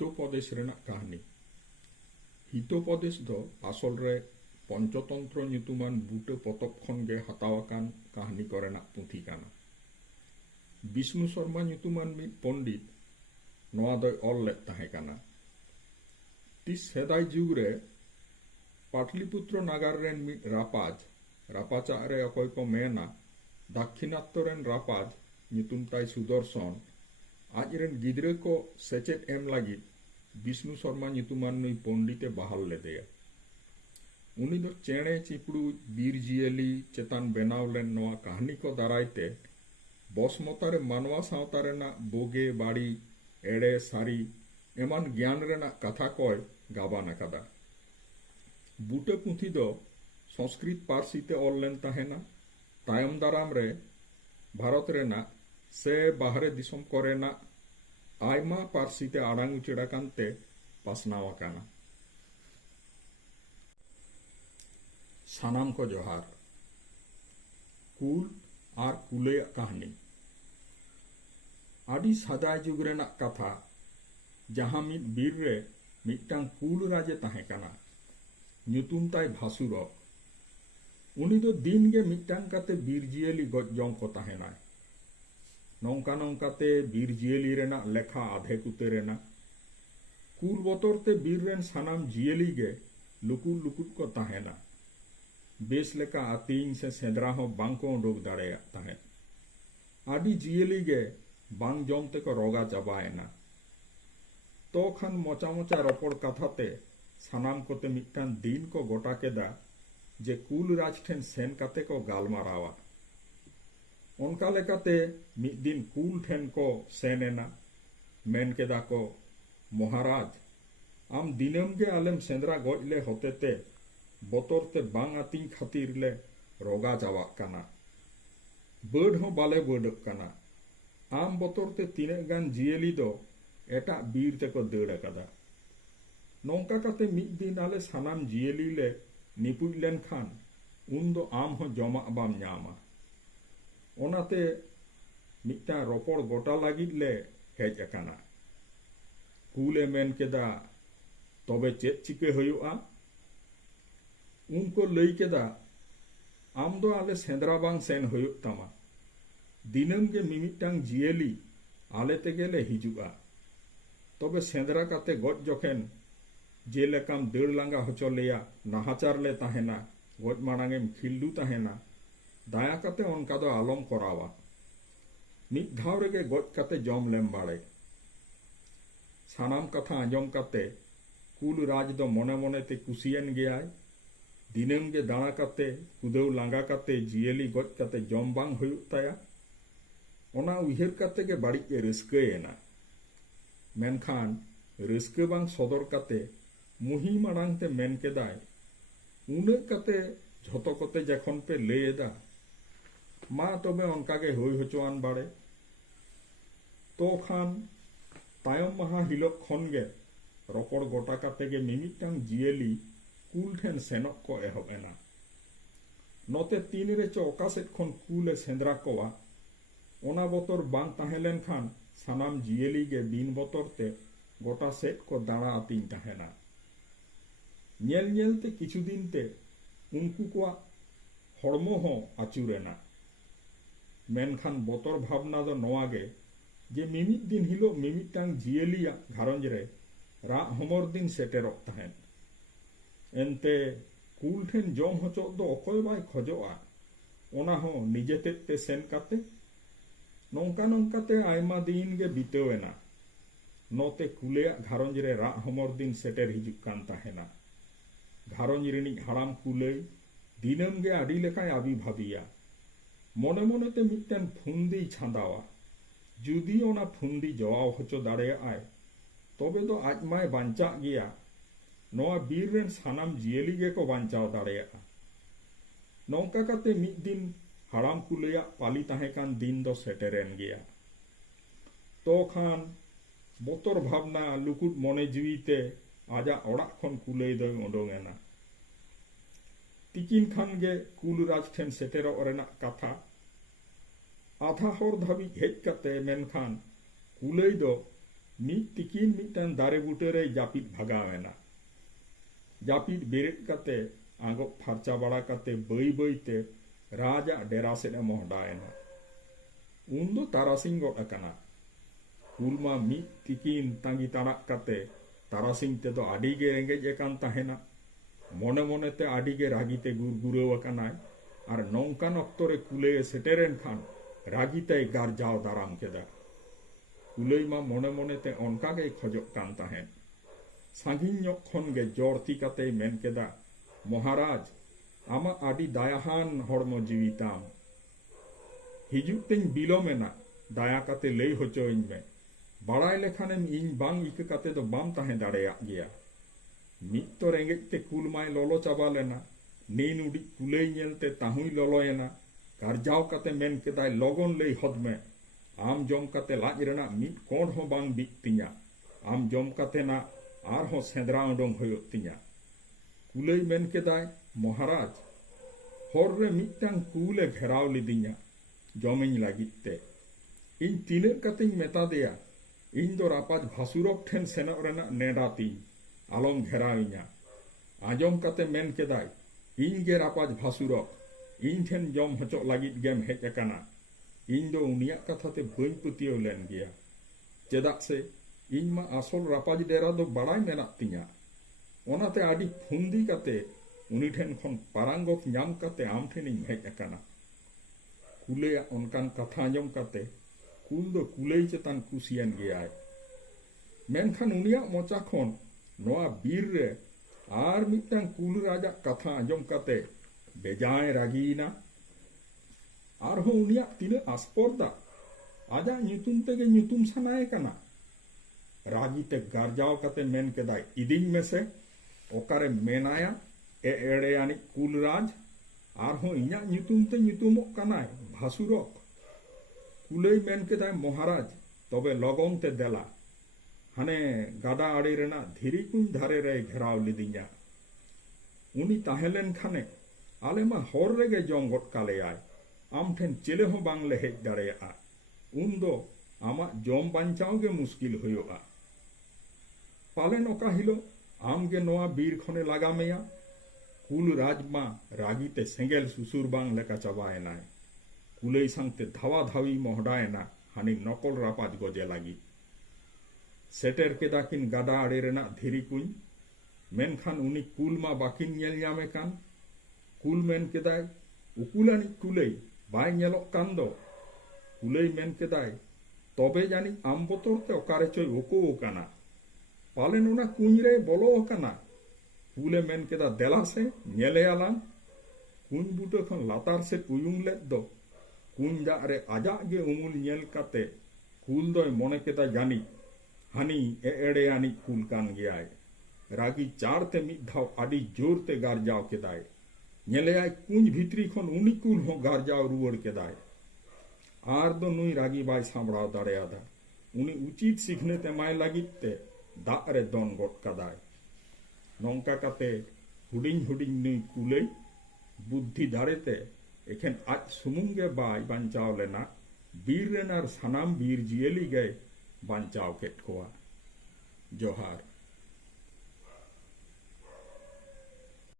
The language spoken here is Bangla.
হিতোপদেশ রেনা কাহিনী হিতোপদেশ দ আসল রে পঞ্চতন্ত্র নিতুমান বুটো পতক্ষণ গে হাতাওয়াকান কাহিনি করে না পুঁথি কান বিষ্ণু শর্মা নিতুমান মিত পণ্ডিত নয়াদয় অল লেগ তাহেকান তি সেদাই যুগ রে পাটলিপুত্র নাগার রেন মিত রাপাজ রাপাচা রে অকয় কো মেনা দাক্ষিণাত্য রেন রাপাজ নিতুমতাই সুদর্শন আজরেন গিদ্রে কো সেচেত এম লাগি বিষ্ণু শর্মা নিতুমান নই পণ্ডিতে বাহাল লেদে উনি দো চেঁড়ে চিপড়ু বীর জিয়েলি চেতান বেনাওলেন নয়া কাহানি কো দারাইতে বসমতারে মানবা সাঁতারে না বোগে বাড়ি এড়ে সারি এমান জ্ঞান রেনা কথা কয় গাবা না কাদা বুটে পুঁথি দো সংস্কৃত পার্সিতে অললেন তাহে না তায়ম দারাম রে ভারত রে না সে বাহারে দিশম করে না আয়মা পার্সিতে আড়াং উচিড়া কানতে পাসনাও কানা সানাম জহার কুল আর কুলে কাহানি আডি সাদায় যুগ রেনা কথা যাহা মিট বীর রে মিটাং কুল রাজে তাহে কানা নুতুম তাই ভাসুরক উনি দো দিন গে মিটাং কাতে বীর জিয়েলি গজ জং কো তাহে নাই ᱠᱩᱞ ᱵᱚᱛᱚᱨ ᱛᱮ ᱵᱤᱨ ᱡᱤᱭᱟᱹᱞᱤ ᱨᱮᱱᱟᱜ ᱞᱮᱠᱷᱟ ᱟᱫᱷᱮ ᱠᱩᱛᱮ ᱨᱮᱱᱟ ᱠᱩᱞ ᱵᱚᱛᱚᱨ ᱛᱮ ᱵᱤᱨ ᱨᱮᱱ ᱥᱟᱱᱟᱢ ᱡᱤᱭᱟᱹᱞᱤ ᱜᱮ ᱟᱹᱰᱤ ᱠᱚ ᱵᱚᱛᱚᱨᱚᱜᱼᱟ ᱟᱨ ᱵᱤᱨ ᱡᱤᱭᱟᱹᱞᱤ ᱠᱚ ᱵᱚᱛᱚᱨ ᱞᱮᱱᱠᱷᱟᱱ ᱟᱹᱰᱤ ᱠᱚ ᱞᱟᱡᱟᱜᱼᱟ ᱟᱨ ᱵᱤᱨ ᱡᱤᱭᱟᱹᱞᱤ ᱠᱚ ᱵᱚᱛᱚᱨ ᱞᱮᱱᱠᱷᱟᱱ ᱟᱹᱰᱤ ᱠᱚ ᱵᱚᱛᱚᱨᱚᱜᱼᱟ ᱟᱨ ᱵᱤᱨ ᱡᱤᱭᱟᱹᱞᱤ ᱠᱚ ᱵᱚᱛᱚᱨ ᱞᱮᱱᱠᱷᱟᱱ ᱟᱹᱰᱤ ᱠᱚ ᱞᱟᱡᱟᱜᱼᱟ ᱟᱨ ᱵᱤᱨ ᱡᱤᱭᱟᱹᱞᱤ ᱠᱚ ᱵᱚᱛᱚᱨ ᱞᱮᱱᱠᱷᱟᱱ ᱟᱹᱰᱤ ᱠᱚ ᱵᱚᱛᱚᱨᱚᱜᱼᱟ ᱟᱨ ᱵᱤᱨ ᱡᱤᱭᱟᱹᱞᱤ ᱠᱚ ᱵᱚᱛᱚᱨ ᱞᱮᱱᱠᱷᱟᱱ ᱟᱹᱰᱤ ᱠᱚ ᱞᱟᱡᱟᱜᱼᱟ ᱟᱨ ᱵᱤᱨ ᱡᱤᱭᱟᱹᱞᱤ ᱠᱚ ᱵᱚᱛᱚᱨ ᱞᱮᱱᱠᱷᱟᱱ ᱟᱹᱰᱤ ᱠᱚ ᱵᱚᱛᱚᱨᱚᱜᱼᱟ ᱟᱨ ᱵᱤᱨ ᱡᱤᱭᱟᱹᱞᱤ ᱠᱚ ᱵᱚᱛᱚᱨ ᱞᱮᱱᱠᱷᱟᱱ ᱟᱹᱰᱤ ᱠᱚ ᱞᱟᱡᱟᱜᱼᱟ ᱟᱨ ᱵᱤᱨ ᱡᱤᱭᱟᱹᱞᱤ ᱠᱚ ᱵᱚᱛᱚᱨ ᱞᱮᱱᱠᱷᱟᱱ ᱟᱹᱰᱤ ᱠᱚ ᱵᱚᱛᱚᱨᱚᱜᱼᱟ ᱟᱨ ᱵᱤᱨ ᱡᱤᱭᱟᱹᱞᱤ ᱠᱚ ᱵᱚᱛᱚᱨ ᱞᱮᱱᱠᱷᱟᱱ ᱟᱹᱰᱤ ᱠᱚ ᱞᱟᱡᱟᱜᱼᱟ ᱟᱨ ᱵᱤᱨ ᱡᱤᱭᱟᱹᱞᱤ ᱠᱚ ᱵᱚᱛᱚᱨ ᱞᱮᱱᱠᱷᱟᱱ ᱟᱹᱰᱤ ᱠᱚ ᱵᱚᱛᱚᱨᱚᱜᱼᱟ ᱟᱨ ᱵᱤᱨ ᱡᱤᱭᱟᱹᱞᱤ ᱠᱚ ᱵᱚᱛᱚᱨ ᱞᱮᱱᱠᱷᱟᱱ ᱟᱹᱰᱤ ᱠᱚ ᱞᱟᱡᱟᱜᱼᱟ ᱟᱨ ᱵᱤᱨ ᱡᱤᱭᱟᱹᱞᱤ ᱠᱚ ᱵᱚᱛᱚᱨ ᱞᱮᱱᱠᱷᱟᱱ ᱟᱹᱰᱤ ᱠᱚ ᱵᱚᱛᱚᱨᱚᱜᱼᱟ ᱟᱨ ᱵᱤᱨ ᱡᱤᱭᱟᱹᱞᱤ ᱠᱚ ᱵᱚᱛᱚᱨ ᱞᱮᱱᱠᱷᱟᱱ ᱟᱹᱰᱤ ᱠᱚ ᱞᱟᱡᱟᱜᱼᱟ ᱟᱨ ᱵᱤᱨ ᱡᱤᱭᱟᱹᱞᱤ ᱠᱚ ᱵᱚᱛᱚᱨ ᱞᱮᱱᱠᱷᱟᱱ ᱟᱹᱰᱤ ᱠᱚ ᱵᱚᱛᱚᱨᱚᱜᱼᱟ ᱟᱨ ᱵᱤᱨ ᱡᱤᱭᱟᱹᱞᱤ ᱠᱚ ᱵᱚᱛᱚᱨ ᱞᱮᱱᱠᱷᱟᱱ ᱟᱹᱰᱤ ᱠᱚ ᱞᱟᱡᱟᱜᱼᱟ ᱟᱨ ᱵᱤᱨ ᱡᱤᱭᱟᱹᱞᱤ ᱠᱚ ᱵᱚᱛᱚᱨ ᱞᱮᱱᱠᱷᱟᱱ ᱟᱹᱰᱤ ᱠᱚ ᱵᱚᱛᱚᱨᱚᱜᱼᱟ ᱟᱨ ᱵᱤᱨ ᱡᱤᱭᱟᱹᱞᱤ ᱠᱚ ᱵᱚᱛᱚᱨ ᱞᱮᱱᱠᱷᱟᱱ ᱟᱹᱰᱤ ᱠᱚ ᱞᱟᱡᱟᱜᱼᱟ ᱟᱨ ᱵᱤᱨ ᱡᱤᱭᱟᱹᱞᱤ ᱠᱚ ᱵᱚᱛᱚᱨ ᱞᱮᱱᱠᱷᱟᱱ ᱟᱹᱰᱤ ᱠᱚ ᱵᱚᱛᱚᱨᱚᱜᱼᱟ ᱟᱨ ᱵᱤᱨ ᱡᱤᱭᱟᱹᱞᱤ ᱠᱚ ᱵᱚᱛᱚᱨ ᱞᱮᱱᱠᱷᱟᱱ ᱟᱹᱰᱤ ᱠᱚ ᱞᱟᱡᱟᱜᱼᱟ ᱟᱨ ᱵᱤᱨ ᱡᱤᱭᱟᱹᱞᱤ ᱠᱚ ᱵᱚᱛᱚᱨ ᱞᱮᱱᱠᱷᱟᱱ ᱟᱹᱰᱤ ᱠᱚ ᱵᱚᱛᱚᱨᱚᱜᱼᱟ ᱟᱨ ᱵᱤᱨ ᱡᱤᱭᱟᱹᱞᱤ ᱠᱚ ᱵᱚᱛᱚᱨ ᱞᱮᱱᱠᱷᱟᱱ ᱟᱹᱰᱤ ᱠᱚ ᱞᱟᱡᱟᱜᱼᱟ ᱟᱨ ᱵᱤᱨ ᱡᱤᱭᱟᱹᱞᱤ ᱠᱚ ᱵᱚᱛᱚᱨ ᱞᱮᱱᱠᱷᱟᱱ ᱟᱹᱰᱤ ᱠᱚ ᱵᱚᱛᱚᱨᱚᱜᱼᱟ ᱟᱨ ᱵᱤᱨ ᱡᱤᱭᱟᱹᱞᱤ ᱠᱚ ᱵᱚᱛᱚᱨ ᱞᱮᱱᱠᱷᱟᱱ ᱟᱹᱰᱤ ᱠᱚ ᱞᱟᱡᱟᱜᱼᱟ ᱟᱨ ᱵᱤᱨ ᱡᱤᱭᱟᱹᱞᱤ ᱠᱚ ᱵᱚᱛᱚᱨ ᱞᱮᱱᱠᱷᱟᱱ ᱟᱹᱰᱤ ᱠᱚ ᱵᱚᱛᱚᱨᱚᱜᱼᱟ ᱟᱨ ᱵᱤᱨ ᱡᱤᱭᱟᱹᱞᱤ ᱠᱚ ᱵᱚᱛᱚᱨ ᱞᱮᱱᱠᱷᱟᱱ ᱟᱹᱰᱤ ᱠ ᱚᱱᱠᱟ ᱞᱮᱠᱟᱛᱮ ᱢᱤᱫ ᱫᱤᱱ ᱠᱩᱞ ᱴᱷᱮᱱ ᱠᱚ ᱥᱮᱱ ᱮᱱᱟ ᱢᱮᱱ ᱠᱮᱫᱟ ᱠᱚ ᱢᱚᱦᱟᱨᱟᱡ ᱟᱢ ᱫᱤᱱᱟᱹᱢ ᱜᱮ ᱟᱞᱮᱢ ᱥᱮᱸᱫᱽᱨᱟ ᱜᱚᱡ ᱞᱮ ᱦᱚᱛᱮᱛᱮ ᱵᱚᱛᱚᱨ ᱛᱮ ᱵᱟᱝ ᱟᱹᱛᱤᱧ ᱠᱷᱟᱹᱛᱤᱨ ᱞᱮ ᱨᱚᱜᱟ ᱡᱟᱣᱟᱜ ᱠᱟᱱᱟ ᱵᱟᱹᱰ ᱦᱚᱸ ᱵᱟᱞᱮ ᱵᱟᱹᱰᱚᱜ ᱠᱟᱱᱟ ᱟᱢ ᱵᱚᱛᱚᱨ ᱛᱮ ᱛᱤᱱᱟᱹᱜ ᱜᱟᱱ ᱡᱤᱭᱟᱹᱞᱤ ᱫᱚ ᱮᱴᱟᱜ ᱵᱤᱨ ᱛᱮᱠᱚ ᱫᱟᱹᱲ ᱟᱠᱟᱫᱟ ᱱᱚᱝᱠᱟ ᱠᱟᱛᱮ ᱢᱤᱫ ᱫᱤᱱ ᱟᱞᱮ ᱥᱟᱱᱟᱢ ᱡᱤᱭᱟᱹᱞᱤ ᱞᱮ ᱱᱤᱯᱩᱡ ᱞᱮᱱᱠᱷᱟᱱ ᱩᱱ ᱫᱚ ᱟᱢ ᱦᱚᱸ ᱡᱚᱢᱟᱜ ᱵᱟᱢ ᱧᱟᱢᱟ ওনাতে মিটা রপর গোটা লাগিলে হেজ একা কুলে মেন কেদা তবে চেদ চিকে হয়ে উনকো লই কেদা আমদো আলে সেন্দ্রা বাং সেন হয়ে তামা দিনমকে মিমিটাং জিয়েলি আলেতে গেলে হিজুগা তবে সেন্দ্রা কাতে গজ যখন জেলেকাম দেড় লাঙ্গা হচলেয়া নাহাচারলে তাহেনা গজ মারাঙেম খিল্লু তাহেনা ᱫᱟᱭᱟᱠᱟᱛᱮ ᱚᱱᱠᱟ ᱫᱚ ᱟᱞᱚᱢ ᱠᱚᱨᱟᱣᱟ ᱢᱤᱫ ᱫᱷᱟᱣ ᱨᱮᱜᱮ ᱜᱚᱡ ᱠᱟᱛᱮ ᱡᱚᱢ ᱞᱮᱢ ᱵᱟᱲᱮ ᱥᱟᱱᱟᱢ ᱠᱟᱛᱷᱟ ᱟᱸᱡᱚᱢ ᱠᱟᱛᱮ ᱠᱩᱞ ᱨᱟᱡᱽ ᱫᱚ ᱢᱚᱱᱮ ᱢᱚᱱᱮ ᱛᱮ ᱠᱩᱥᱤᱭᱮᱱ ᱜᱮᱭᱟᱭ ᱫᱤᱱᱟᱹᱢ ᱜᱮ ᱫᱟᱬᱟ ᱠᱟᱛᱮ ᱠᱩᱫᱟᱹᱣ ᱞᱟᱸᱜᱟ ᱠᱟᱛᱮ ᱡᱤᱭᱟᱹᱞᱤ ᱜᱚᱡ ᱠᱟᱛᱮ ᱡᱚᱢ ᱵᱟᱝ ᱦᱩᱭᱩᱜ ᱛᱟᱭᱟ ᱚᱱᱟ ᱩᱭᱦᱟᱹᱨ ᱠᱟᱛᱮ ᱜᱮ ᱵᱟᱹᱲᱤᱡ ᱮ ᱨᱟᱹᱥᱠᱟᱹᱭᱮᱱᱟ ᱢᱮᱱᱠᱷᱟᱱ ᱨᱟᱹᱥᱠᱟᱹ ᱵᱟᱝ ᱥᱚᱫᱚᱨ ᱠᱟᱛᱮ ᱢᱩᱦᱤ ᱢᱟᱲᱟᱝ ᱛᱮ ᱢᱮᱱ ᱠᱮᱫᱟᱭ ᱩᱱᱟᱹᱜ ᱠᱟᱛᱮ ᱡᱷᱚᱛᱚ ᱠᱚᱛᱮ ᱡᱚᱠᱷᱚᱱ ᱯᱮ ᱞᱟᱹᱭ ᱮᱫᱟ মা তবে অঙ্কাকে হই হচান বাড়ে তো খান তায়ম মাহা হিলক খনগে রকর গোটা কাতেগে মিমিটাং জিয়েলি কুল ঠেন সেনক ক এহবে না নতে তিন রে সেট খন কুলে সেন্দ্রা কোয়া ওনা বতর বাং তাহেলেন খান সানাম জিয়েলি গে বিন বতরতে গোটা সেট ক দাঁড়া আতিন তাহেনা নেল নেলতে কিছুদিনতে উনকু কোয়া হড়মহ আচুরে না মেনখান বতর ভাবনা দ নোয়াগে যে মিমিত দিন হিল মিমিটাং জিয়েলিয়া ঘরঞ্জরে রা হমর দিন সেটের তাহেন এনতে কুল ঠেন জম হচক দো অকয় বাই খজোয়া ওনাহ নিজেতেতে সেন কাতে নৌকা নৌকাতে আয়মা দিন গে বিতেও এনা নতে কুলেয়া ঘরঞ্জরে রা হমর দিন সেটের হিজুক কান তাহেনা ঘরঞ্জ রিনিক হাড়াম কুলেই দিনম গে আড়ি লেখায় আবি ভাবিয়া মনে মনেতে মিটতেন ফুন্দি ছাঁদাওয়া যদিও না ফুন্দি জওয়াও হচ্ছে দাঁড়িয়ে আয় তবে তো আজমায় বাঞ্চা গিয়া নয়া বীর সানাম জিয়েলি গে কো বাঞ্চাও দাঁড়িয়ে নৌকা কাতে মিদিন হারাম কুলিয়া পালি তাহেকান দিন দ সেটেরেন গিয়া তো খান বতর ভাবনা লুকুট মনে জীবিতে আজা অড়া খন কুলেই দয় ওডোঙেনা তিকিন খান গে কুলরাজ ঠেন সেটের অরেনা কথা আধাহর ধাবি হেজ কাতে মেনখান কুলেই দো মি তিকিন মিটান দারে বুটেরে জাপিত ভাগাওয়েনা জাপিত বেরে কাতে আঙ্গক ফার্চা বাড়া কাতে বই বইতে রাজা ডেরা সেনে মহডায়েনা উন্দ তারাসিং গটাকানা কুলমা মি তিকিন তাঙ্গি তাড়াক কাতে তারাসিং তে তো গে রেঙ্গেজ একান তাহেনা মনে মনেতে আডিগে রাগিতে গুর গুরেও আর নৌকান অক্তরে কুলে সেটেরেন খান রাগিতে গার যাও দারাম কেদা উলৈমা মনে মনেতে অনকাগে খজক কান তাহেন সাঙ্গিং যখন গে জর্তি কাতে মেন কেদা মহারাজ আমা আডি দায়াহান হর্ম জীবিতাম হিজুক তিন বিলমে না দায়া কাতে লেই হচো ইংমে বাড়াই লেখানে ইং বাং ইকে কাতে তো বাম তাহে দাড়ে গিয়া মিত্র রেঙেজতে কুলমায় লল চাবালেনা নিন উডি কুলেই নেলতে তাহুই লল এনা ᱠᱟᱨ ᱡᱟᱣ ᱠᱟᱛᱮ ᱢᱮᱱ ᱠᱮᱫᱟᱭ ᱞᱚᱜᱚᱱ ᱞᱟᱹᱭ ᱦᱚᱫᱢᱮ ᱟᱢ ᱡᱚᱢ ᱠᱟᱛᱮ ᱞᱟᱡ ᱨᱮᱱᱟᱜ ᱢᱤᱫ ᱠᱚᱬ ᱦᱚᱸ ᱵᱟᱝ ᱵᱤᱜ ᱛᱤᱧᱟ ᱟᱢ ᱡᱚᱢ ᱠᱟᱛᱮ ᱱᱟ ᱟᱨ ᱦᱚᱸ ᱥᱮᱸᱫᱨᱟ ᱚᱰᱚᱝ ᱦᱩᱭᱩᱜ ᱛᱤᱧᱟ ᱠᱩᱞᱟᱹᱭ ᱢᱮᱱ ᱠᱮᱫᱟᱭ ᱢᱚᱦᱟᱨᱟᱡ ᱦᱚᱨ ᱨᱮ ᱢᱤᱫᱴᱟᱝ ᱠᱩᱞᱮ ᱵᱷᱮᱨᱟᱣ ᱞᱤᱫᱤᱧᱟ ᱡᱚᱢᱤᱧ ᱞᱟᱹᱜᱤᱫ ᱛᱮ ᱤᱧ ᱛᱤᱱᱟᱹᱜ ᱠᱟᱛᱮᱧ ᱢᱮᱛᱟᱫᱮᱭᱟ ᱤᱧ ᱫᱚ ᱨᱟᱯᱟᱡ ᱵᱷᱟᱥᱩᱨᱚᱠ ᱴᱷᱮᱱ ᱥᱮᱱᱚᱜ ᱨᱮᱱᱟᱜ ᱱᱮᱰᱟ ᱛᱤᱧ ᱟᱞᱚᱢ ᱜᱷᱮᱨᱟᱣ ᱤᱧᱟ ᱟᱸᱡᱚᱢ ᱠᱟᱛᱮ ᱢᱮᱱ ᱠᱮᱫᱟᱭ ᱤᱧ ᱜᱮ ᱨᱟᱯᱟᱡ ᱵᱷᱟᱥᱩᱨᱚᱠ ᱤᱧ ᱴᱷᱮᱱ ᱡᱚᱢ ᱦᱚᱪᱚᱜ ᱞᱟᱹᱜᱤᱫ ᱜᱮᱢ ᱦᱮᱡ ᱟᱠᱟᱱᱟ ᱤᱧ ᱫᱚ ᱩᱱᱤᱭᱟᱜ ᱠᱟᱛᱷᱟ ᱛᱮ ᱵᱟᱹᱧ ᱯᱟᱹᱛᱭᱟᱹᱣ ᱞᱮᱱ ᱜᱮᱭᱟ ᱪᱮᱫᱟᱜ ᱥᱮ ᱤᱧ ᱢᱟ ᱟᱥᱚᱞ ᱨᱟᱯᱟᱡ ᱰᱮᱨᱟ ᱫᱚ ᱵᱟᱲᱟᱭ ᱢᱮᱱᱟᱜ ᱛᱤᱧᱟ ᱚᱱᱟᱛᱮ ᱟᱹᱰᱤ ᱯᱷᱩᱱᱫᱤ ᱠᱟᱛᱮ ᱩᱱᱤ ᱴᱷᱮᱱ ᱠᱷᱚᱱ ᱯᱟᱨᱟᱝᱜᱚᱛ ᱧᱟᱢ ᱠᱟᱛᱮ ᱟᱢ ᱴᱷᱮᱱ ᱤᱧ ᱦᱮᱡ ᱟᱠᱟᱱᱟ ᱠᱩᱞᱮᱭᱟ ᱚᱱᱠᱟᱱ ᱠᱟᱛᱷᱟ ᱟᱸᱡᱚᱢ ᱠᱟᱛᱮ ᱠᱩᱞ ᱫᱚ ᱠᱩᱞᱮᱭ ᱪᱮᱛᱟᱱ ᱠᱩᱥᱤᱭᱟᱱ ᱜᱮᱭᱟᱭ ᱢᱮᱱᱠᱷᱟᱱ ᱩᱱᱤᱭᱟᱜ ᱢᱚᱪᱟ ᱠᱷᱚᱱ ᱱᱚᱣᱟ ᱵᱤᱨ ᱨᱮ ᱟᱨ ᱢᱤᱫᱴᱟᱝ ᱠᱩᱞ ᱨᱟᱡᱟᱜ ᱠᱟᱛᱷᱟ ᱟᱸᱡᱚᱢ ᱠᱟᱛᱮ বেজায় রাগিনা আর উনি তিনি আস্পর্দা আজা নিতুম থেকে নিতুম সানায় কানা রাগিতে গার্জাও কাতে মেন কেদায় ইদিং মেসে ওকারে মেনায়া এ এড়ে আনি কুলরাজ আর হো ইয়া নিতুম তে নিতুমক কানায় ভাসুরক কুলেই মেন কেদায় মহারাজ তবে লগনতে দেলা হানে গাদা আড়ি রেনা ধিরিকুন ধারে রে ঘেরাও লিদিঞা উনি তাহেলেন খানে আলেমা হর রেগে জঙ্গট কালেয়ায় আমঠেন চেলেহ বাংলে হেজ দাঁড়ায় উন্দ আমা জম বাঞ্চাওগে মুশকিল হইয়া পালে নকাহিল আমগে নোয়া বীরখনে লাগামেয়া কুল রাজমা রাগিতে সেঙ্গেল শুশুর বাং লেখা চাবায় নাই কুলেই সাংতে ধাওয়া ধাওয়ি মহডায় না হানি নকল রাপাজ গজে লাগি সেটের কেদাকিন গাডা আড়ে রেনা ধিরিকুঞ মেনখান উনি কুলমা বাকিন নেল নামে কান কুল মেন কেদাই উকুল আনি কুলেই বাই নেলক কান্দ কুলেই মেন কেদাই তবে জানি আমবতরতে ওকারে চই ওকো ওকানা পালেন ওনা কুঞ্জরে বলো ওকানা কুলে মেন কেদা দেলাসে নেলে আলাম কুঞ বুটো খন লাতার সে কুয়ুং লেদ কুঞ্জা আরে আজা গে উমুল নেল কাতে কুল দয় মনে কেদা জানি হানি এ এড়ে আনি কুল কান গিয়ায় রাগি চারতে মিধাও আদি জোরতে গার যাও কেদায় ᱧᱮᱞᱮ ᱟᱭ ᱠᱩᱧ ᱵᱷᱤᱛᱨᱤ ᱠᱷᱚᱱ ᱩᱱᱤ ᱠᱩᱞ ᱦᱚᱸ ᱜᱟᱨᱡᱟᱣ ᱨᱩᱣᱟᱹᱲ ᱠᱮᱫᱟᱭ ᱟᱨ ᱫᱚ ᱱᱩᱭ ᱨᱟᱜᱤ ᱵᱟᱭ ᱥᱟᱢᱲᱟᱣ ᱫᱟᱲᱮᱭᱟᱫᱟ ᱩᱱᱤ ᱩᱪᱤᱛ ᱥᱤᱠᱷᱱᱟᱹᱛ ᱮᱢᱟᱭ ᱞᱟᱹᱜᱤᱫ ᱛᱮ ᱫᱟᱜ ᱨᱮ ᱫᱚᱱ ᱜᱚᱫ ᱠᱟᱫᱟᱭ ᱱᱚᱝᱠᱟ ᱠᱟᱛᱮ ᱦᱩᱰᱤᱧ ᱦᱩᱰᱤᱧ ᱱᱩᱭ ᱠᱩᱞᱟᱹᱭ ᱵᱩᱫᱽᱫᱷᱤ ᱫᱟᱲᱮ ᱮᱠᱷᱮᱱ ᱟᱡ ᱥᱩᱢᱩᱝ ᱜᱮ ᱵᱟᱭ ᱵᱟᱧᱪᱟᱣ ᱞᱮᱱᱟ ᱵᱤᱨ ᱨᱮᱱ ᱟᱨ ᱥᱟᱱᱟᱢ ᱵᱤᱨ ᱡᱤᱭᱟᱹᱞᱤ ᱵᱟᱧᱪᱟᱣ ᱠᱮᱫ ᱠᱚᱣᱟ ᱡᱚᱦᱟᱨ